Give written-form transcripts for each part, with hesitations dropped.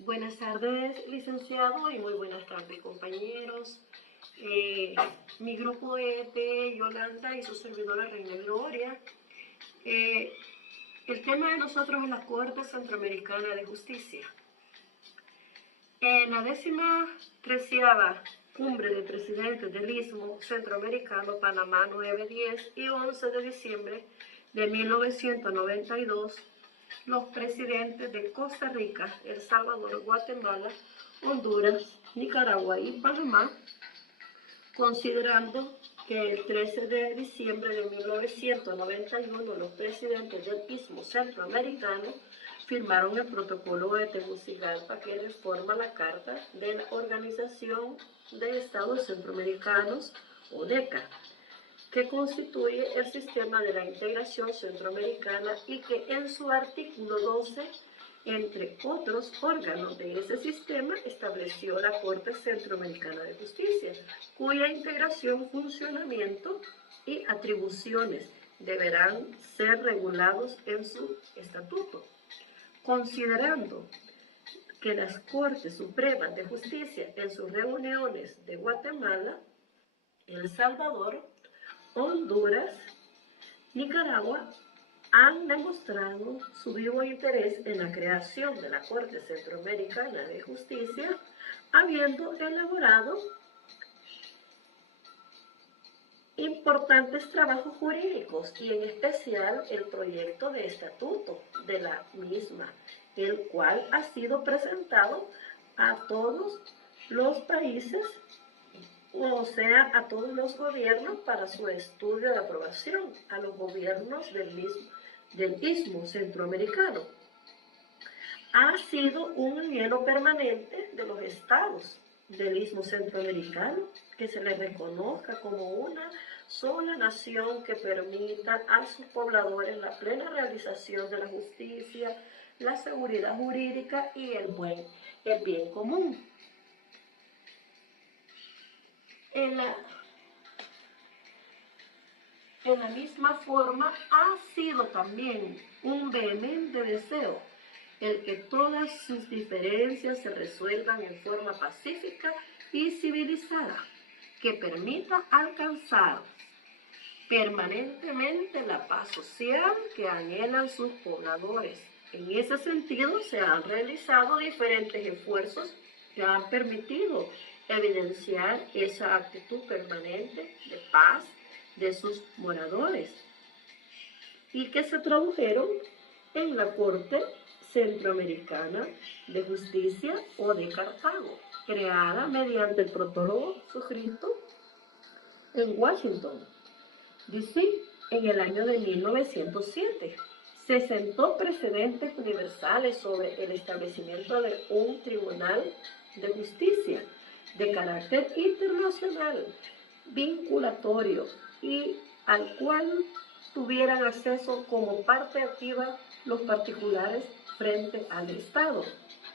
Buenas tardes, licenciado, y muy buenas tardes, compañeros. Mi grupo es de Yolanda y su servidora Reina Gloria. El tema de nosotros es la Corte Centroamericana de Justicia. En la 13ª Cumbre de Presidentes del Istmo Centroamericano, Panamá, 9, 10 y 11 de diciembre de 1992, los presidentes de Costa Rica, El Salvador, Guatemala, Honduras, Nicaragua y Panamá, considerando que el 13 de diciembre de 1991 los presidentes del Istmo Centroamericano firmaron el protocolo de Tegucigalpa que reforma la Carta de la Organización de Estados Centroamericanos, ODECA, que constituye el sistema de la integración centroamericana y que en su artículo 12, entre otros órganos de ese sistema, estableció la Corte Centroamericana de Justicia, cuya integración, funcionamiento y atribuciones deberán ser regulados en su estatuto. Considerando que las Cortes Supremas de Justicia en sus reuniones de Guatemala, El Salvador, Honduras, Nicaragua han demostrado su vivo interés en la creación de la Corte Centroamericana de Justicia, habiendo elaborado importantes trabajos jurídicos y en especial el proyecto de estatuto de la misma, el cual ha sido presentado a todos los países, o sea, a todos los gobiernos para su estudio de aprobación, a los gobiernos del Istmo Centroamericano. Ha sido un anhelo permanente de los estados del Istmo Centroamericano que se les reconozca como una sola nación que permita a sus pobladores la plena realización de la justicia, la seguridad jurídica y el bien común. En la misma forma, ha sido también un vehemente deseo el que todas sus diferencias se resuelvan en forma pacífica y civilizada, que permita alcanzar permanentemente la paz social que anhelan sus pobladores. En ese sentido, se han realizado diferentes esfuerzos que han permitido evidenciar esa actitud permanente de paz de sus moradores y que se tradujeron en la Corte Centroamericana de Justicia o de Cartago, creada mediante el protocolo suscrito en Washington, D.C. en el año de 1907. Se sentó precedentes universales sobre el establecimiento de un tribunal de justicia de carácter internacional, vinculatorio y al cual tuvieran acceso como parte activa los particulares frente al Estado.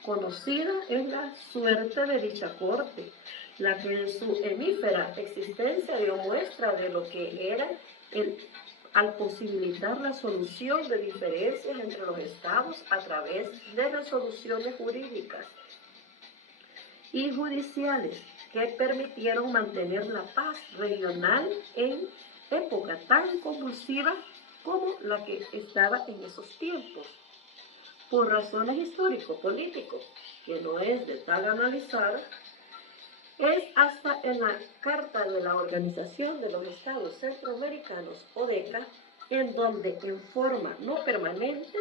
Conocida es la suerte de dicha corte, la que en su hemífera existencia dio muestra de lo que era al posibilitar la solución de diferencias entre los estados a través de resoluciones jurídicas y judiciales que permitieron mantener la paz regional en época tan convulsiva como la que estaba en esos tiempos. Por razones histórico-políticos, que no es de tal analizar, es hasta en la Carta de la Organización de los Estados Centroamericanos, ODECA, en donde en forma no permanente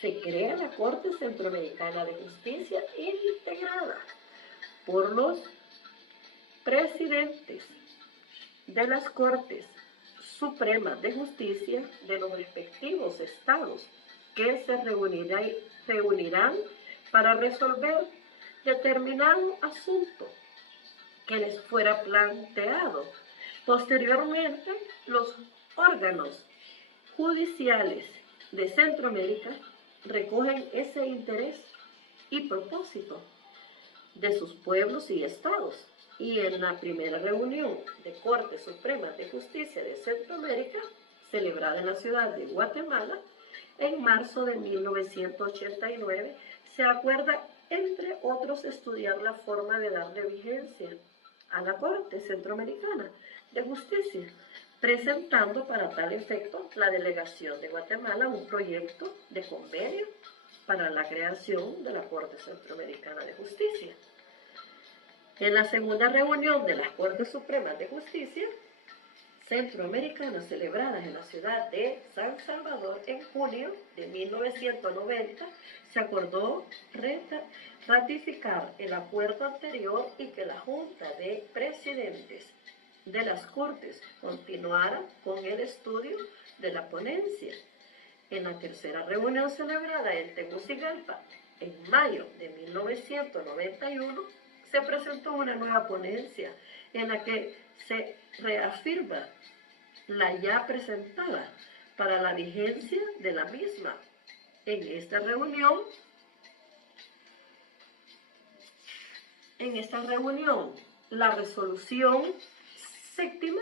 se crea la Corte Centroamericana de Justicia integrada por los presidentes de las Cortes Supremas de Justicia de los respectivos estados, que se reunirán para resolver determinado asunto que les fuera planteado. Posteriormente, los órganos judiciales de Centroamérica recogen ese interés y propósito de sus pueblos y estados, y en la primera reunión de Corte Suprema de Justicia de Centroamérica, celebrada en la ciudad de Guatemala, en marzo de 1989, se acuerda, entre otros, estudiar la forma de darle vigencia a la Corte Centroamericana de Justicia, presentando para tal efecto la delegación de Guatemala un proyecto de convenio para la creación de la Corte Centroamericana de Justicia. En la segunda reunión de las Cortes Supremas de Justicia Centroamericanas celebradas en la ciudad de San Salvador en junio de 1990, se acordó ratificar el acuerdo anterior y que la Junta de Presidentes de las Cortes continuara con el estudio de la ponencia. En la tercera reunión celebrada en Tegucigalpa en mayo de 1991, se presentó una nueva ponencia en la que se reafirma la ya presentada para la vigencia de la misma. En esta reunión, la resolución séptima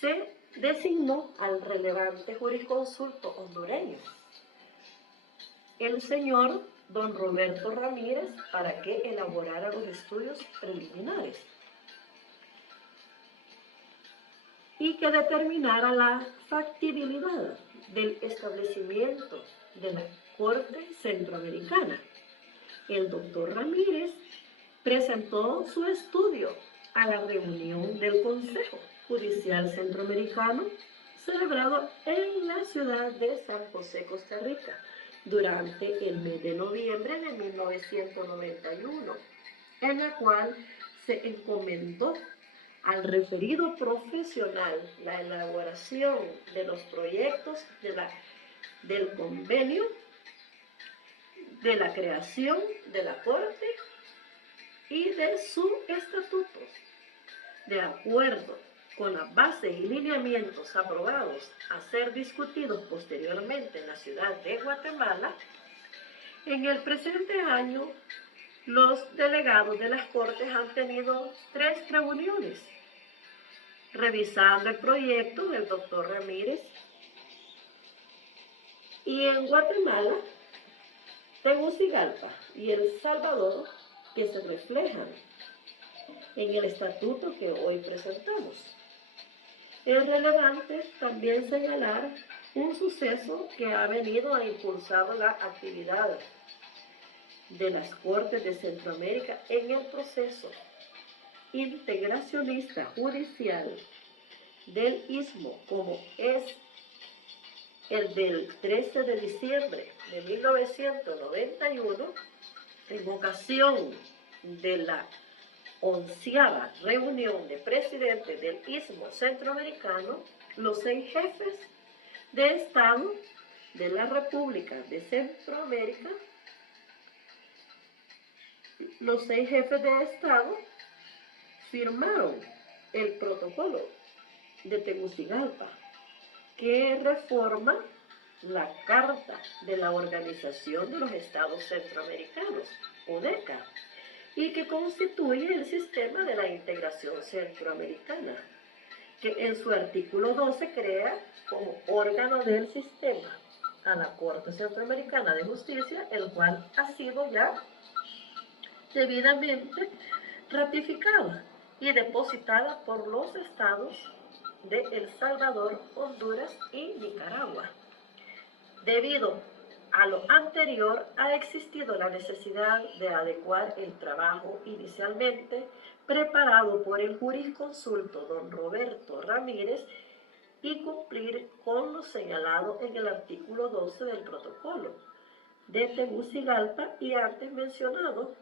se designó al relevante jurisconsulto hondureño, el señor don Roberto Ramírez, para que elaborara los estudios preliminares y que determinara la factibilidad del establecimiento de la Corte Centroamericana. El doctor Ramírez presentó su estudio a la reunión del Consejo Judicial Centroamericano celebrado en la ciudad de San José, Costa Rica, durante el mes de noviembre de 1991, en la cual se encomendó al referido profesional la elaboración de los proyectos del convenio de la creación de la Corte y de sus estatutos, de acuerdo con las bases y lineamientos aprobados a ser discutidos posteriormente en la ciudad de Guatemala. En el presente año, los delegados de las Cortes han tenido 3 reuniones, revisando el proyecto del doctor Ramírez, y en Guatemala, Tegucigalpa y El Salvador, que se reflejan en el estatuto que hoy presentamos. Es relevante también señalar un suceso que ha venido a impulsar la actividad de las Cortes de Centroamérica en el proceso integracionista judicial del Istmo, como es el del 13 de diciembre de 1991, en ocasión de la 11ª reunión de presidentes del Istmo Centroamericano, los 6 jefes de Estado de la República de Centroamérica, firmaron el protocolo de Tegucigalpa, que reforma la Carta de la Organización de los Estados Centroamericanos, ODECA, y que constituye el sistema de la integración centroamericana, que en su artículo 12 crea como órgano del sistema a la Corte Centroamericana de Justicia, el cual ha sido ya debidamente ratificada y depositada por los estados de El Salvador, Honduras y Nicaragua. Debido a lo anterior, ha existido la necesidad de adecuar el trabajo inicialmente preparado por el jurisconsulto don Roberto Ramírez y cumplir con lo señalado en el artículo 12 del protocolo de Tegucigalpa y antes mencionado,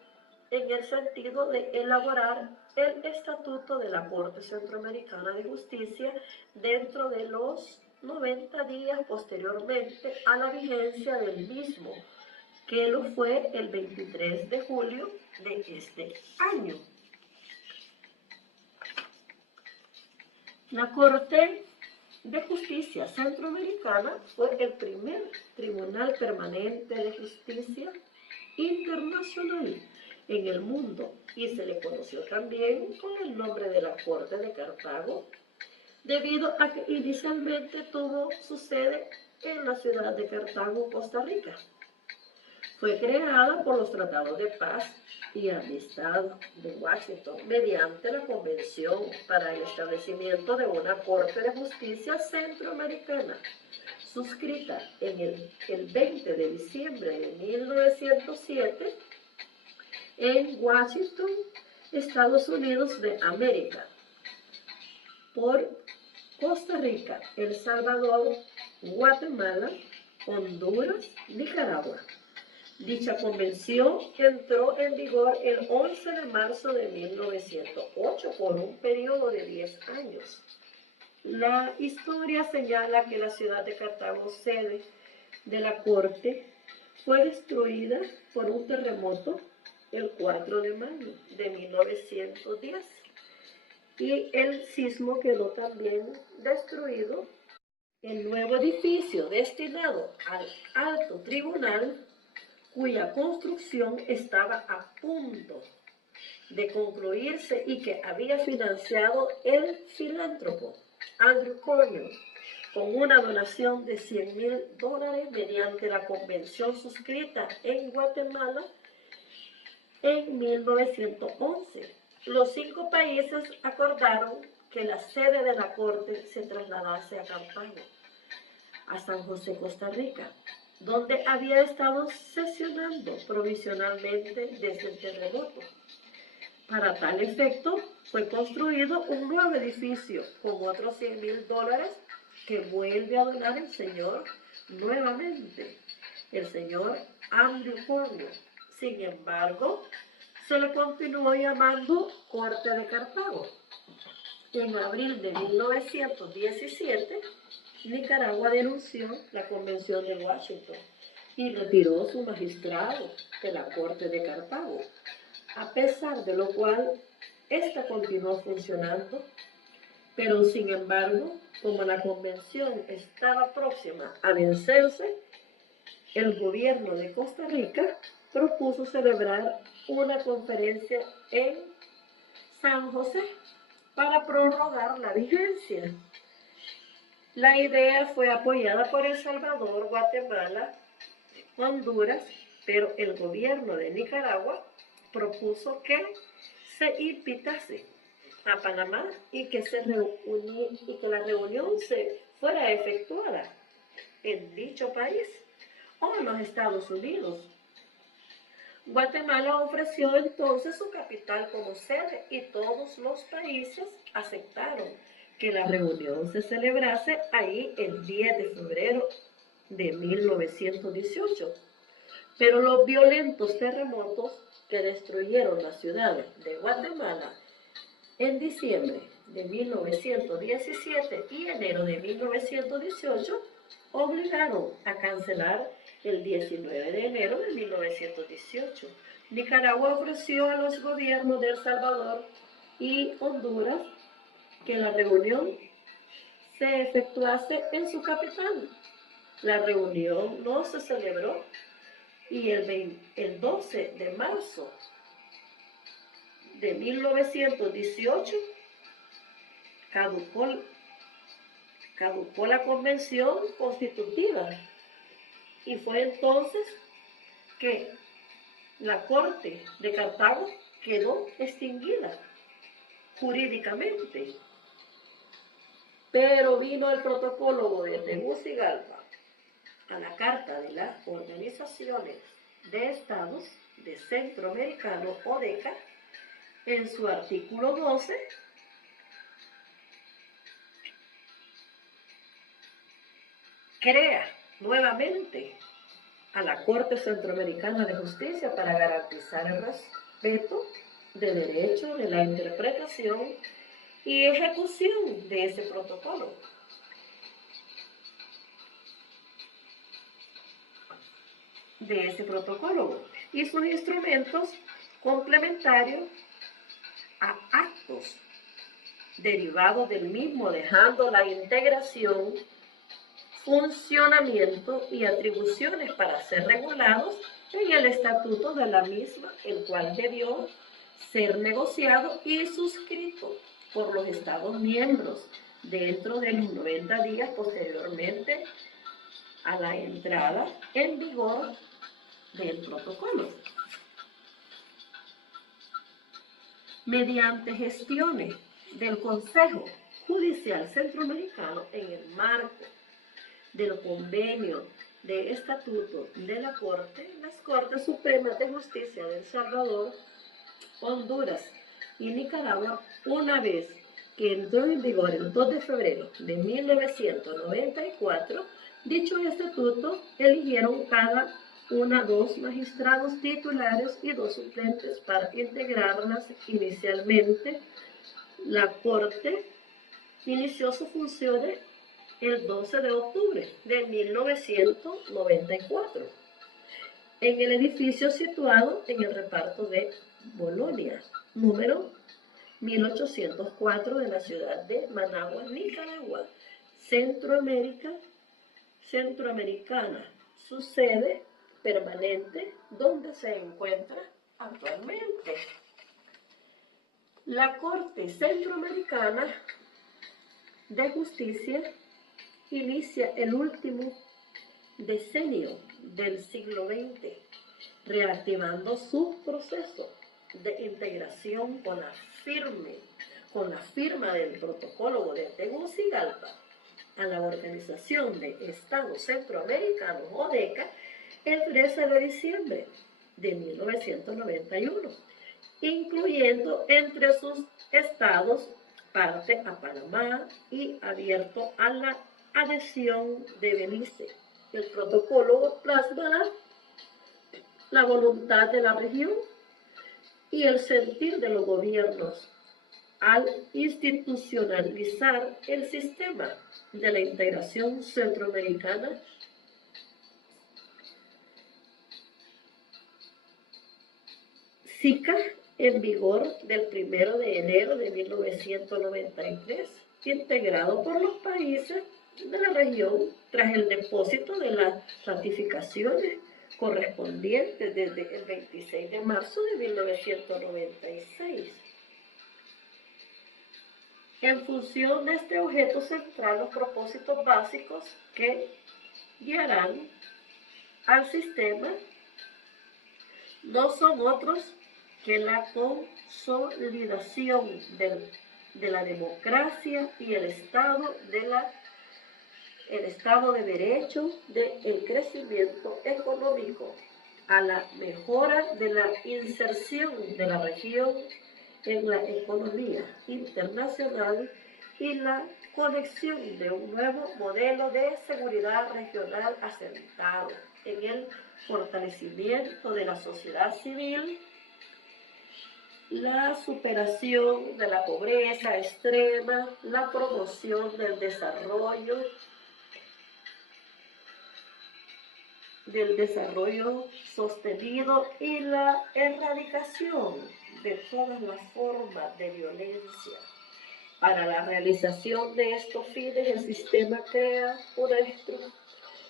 en el sentido de elaborar el estatuto de la Corte Centroamericana de Justicia dentro de los 90 días posteriormente a la vigencia del mismo, que lo fue el 23 de julio de este año. La Corte de Justicia Centroamericana fue el primer tribunal permanente de justicia internacional en el mundo y se le conoció también con el nombre de la Corte de Cartago, debido a que inicialmente tuvo su sede en la ciudad de Cartago, Costa Rica. Fue creada por los tratados de paz y amistad de Washington mediante la Convención para el establecimiento de una Corte de Justicia Centroamericana, suscrita en el 20 de diciembre de 1907 en Washington, Estados Unidos de América, por Costa Rica, El Salvador, Guatemala, Honduras, Nicaragua. Dicha convención entró en vigor el 11 de marzo de 1908 por un periodo de 10 años. La historia señala que la ciudad de Cartago, sede de la corte, fue destruida por un terremoto el 4 de mayo de 1910 y el sismo quedó también destruido. El nuevo edificio destinado al alto tribunal, cuya construcción estaba a punto de concluirse y que había financiado el filántropo Andrew Cornell con una donación de $100,000 mediante la convención suscrita en Guatemala en 1911. Los 5 países acordaron que la sede de la Corte se trasladase a Cartago, a San José, Costa Rica, donde había estado sesionando provisionalmente desde el terremoto. Para tal efecto, fue construido un nuevo edificio con otros $100,000 que vuelve a donar el señor nuevamente, el señor Andrew Cornell. Sin embargo, se le continuó llamando Corte de Cartago. En abril de 1917, Nicaragua denunció la Convención de Washington y retiró su magistrado de la Corte de Cartago, a pesar de lo cual esta continuó funcionando, pero sin embargo, como la convención estaba próxima a vencerse, el gobierno de Costa Rica propuso celebrar una conferencia en San José para prorrogar la vigencia. La idea fue apoyada por El Salvador, Guatemala, Honduras, pero el gobierno de Nicaragua propuso que se invitase a Panamá y que la reunión se fuera efectuada en dicho país o en los Estados Unidos. Guatemala ofreció entonces su capital como sede y todos los países aceptaron que la reunión se celebrase ahí el 10 de febrero de 1918. Pero los violentos terremotos que destruyeron la ciudad de Guatemala en diciembre de 1917 y enero de 1918 obligaron a cancelar el 19 de enero de 1918. Nicaragua ofreció a los gobiernos de El Salvador y Honduras que la reunión se efectuase en su capital. La reunión no se celebró y el 12 de marzo de 1918 caducó la convención constitutiva y fue entonces que la Corte de Cartago quedó extinguida jurídicamente. Pero vino el protocolo de Tegucigalpa a la Carta de las Organizaciones de Estados de Centroamericano, ODECA, en su artículo 12, crea nuevamente a la Corte Centroamericana de Justicia para garantizar el respeto del derecho de la interpretación y ejecución de ese protocolo. Y sus instrumentos complementarios a actos derivados del mismo, dejando la integración, funcionamiento y atribuciones para ser regulados en el estatuto de la misma, el cual debió ser negociado y suscrito por los Estados miembros dentro de los 90 días posteriormente a la entrada en vigor del protocolo. Mediante gestiones del Consejo Judicial Centroamericano en el marco del convenio de estatuto de la Corte, las Cortes Supremas de Justicia de El Salvador, Honduras y Nicaragua, una vez que entró en vigor el 2 de febrero de 1994, dicho estatuto eligieron cada una 2 magistrados titulares y 2 suplentes para integrarlas. Inicialmente, la Corte inició sus funciones el 12 de octubre de 1994 en el edificio situado en el reparto de Bolonia, número 1804 de la ciudad de Managua, Nicaragua, Centroamericana, su sede permanente, donde se encuentra actualmente. La Corte Centroamericana de Justicia inicia el último decenio del siglo XX, reactivando su proceso de integración con la firma del protocolo de Tegucigalpa a la Organización de Estados Centroamericanos, ODECA, el 13 de diciembre de 1991, incluyendo entre sus estados parte a Panamá y abierto a la adhesión de Belice. El protocolo plasmará la voluntad de la región y el sentir de los gobiernos al institucionalizar el sistema de la integración centroamericana SICA, en vigor del 1 de enero de 1993, integrado por los países de la región tras el depósito de las ratificaciones correspondientes desde el 26 de marzo de 1996. En función de este objeto central, los propósitos básicos que guiarán al sistema no son otros que la consolidación de la democracia y el Estado de Derecho, del crecimiento económico, a la mejora de la inserción de la región en la economía internacional y la conexión de un nuevo modelo de seguridad regional asentado en el fortalecimiento de la sociedad civil, la superación de la pobreza extrema, la promoción del desarrollo sostenido y la erradicación de todas las formas de violencia. Para la realización de estos fines, el sistema crea una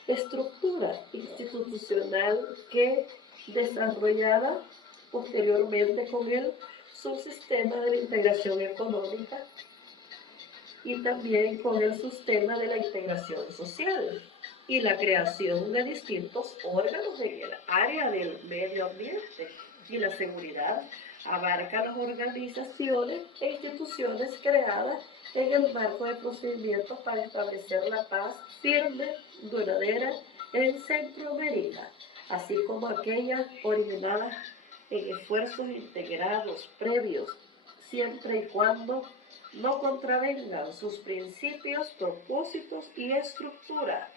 estructura institucional que, desarrollada posteriormente con el subsistema de la integración económica y también con el sistema de la integración social y la creación de distintos órganos en el área del medio ambiente y la seguridad, abarca las organizaciones e instituciones creadas en el marco de procedimientos para establecer la paz firme, duradera en Centroamérica, así como aquellas originadas en esfuerzos integrados previos, siempre y cuando no contravengan sus principios, propósitos y estructura.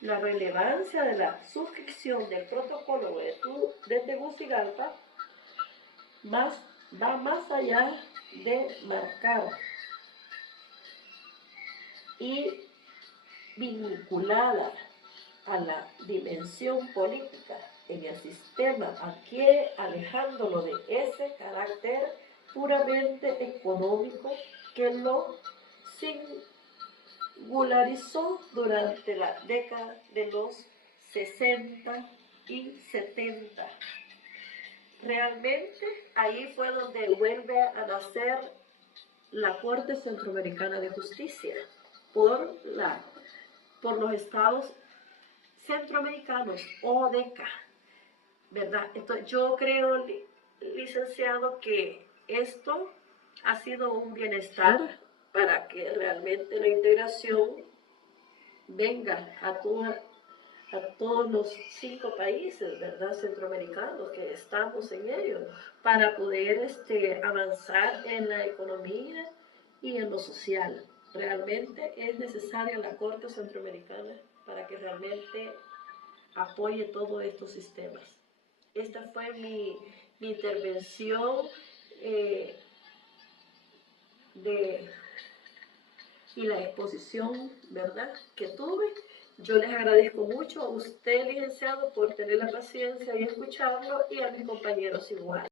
La relevancia de la suscripción del protocolo de Tegucigalpa va más allá de marcar y vinculada a la dimensión política en el sistema, adquiere, alejándolo de ese carácter puramente económico que lo singularizó durante la década de los 60 y 70. Realmente ahí fue donde vuelve a nacer la Corte Centroamericana de Justicia por los estados centroamericanos, ODECA, ¿verdad? Entonces, yo creo, licenciado, que esto ha sido un bienestar para que realmente la integración venga a todos los 5 países, ¿verdad?, centroamericanos que estamos en ellos, para poder avanzar en la economía y en lo social. Realmente es necesaria la Corte Centroamericana para que realmente apoye todos estos sistemas. Esta fue mi intervención eh, de y la exposición, ¿verdad?, que tuve. Yo les agradezco mucho a usted, licenciado, por tener la paciencia y escucharlo, y a mis compañeros igual.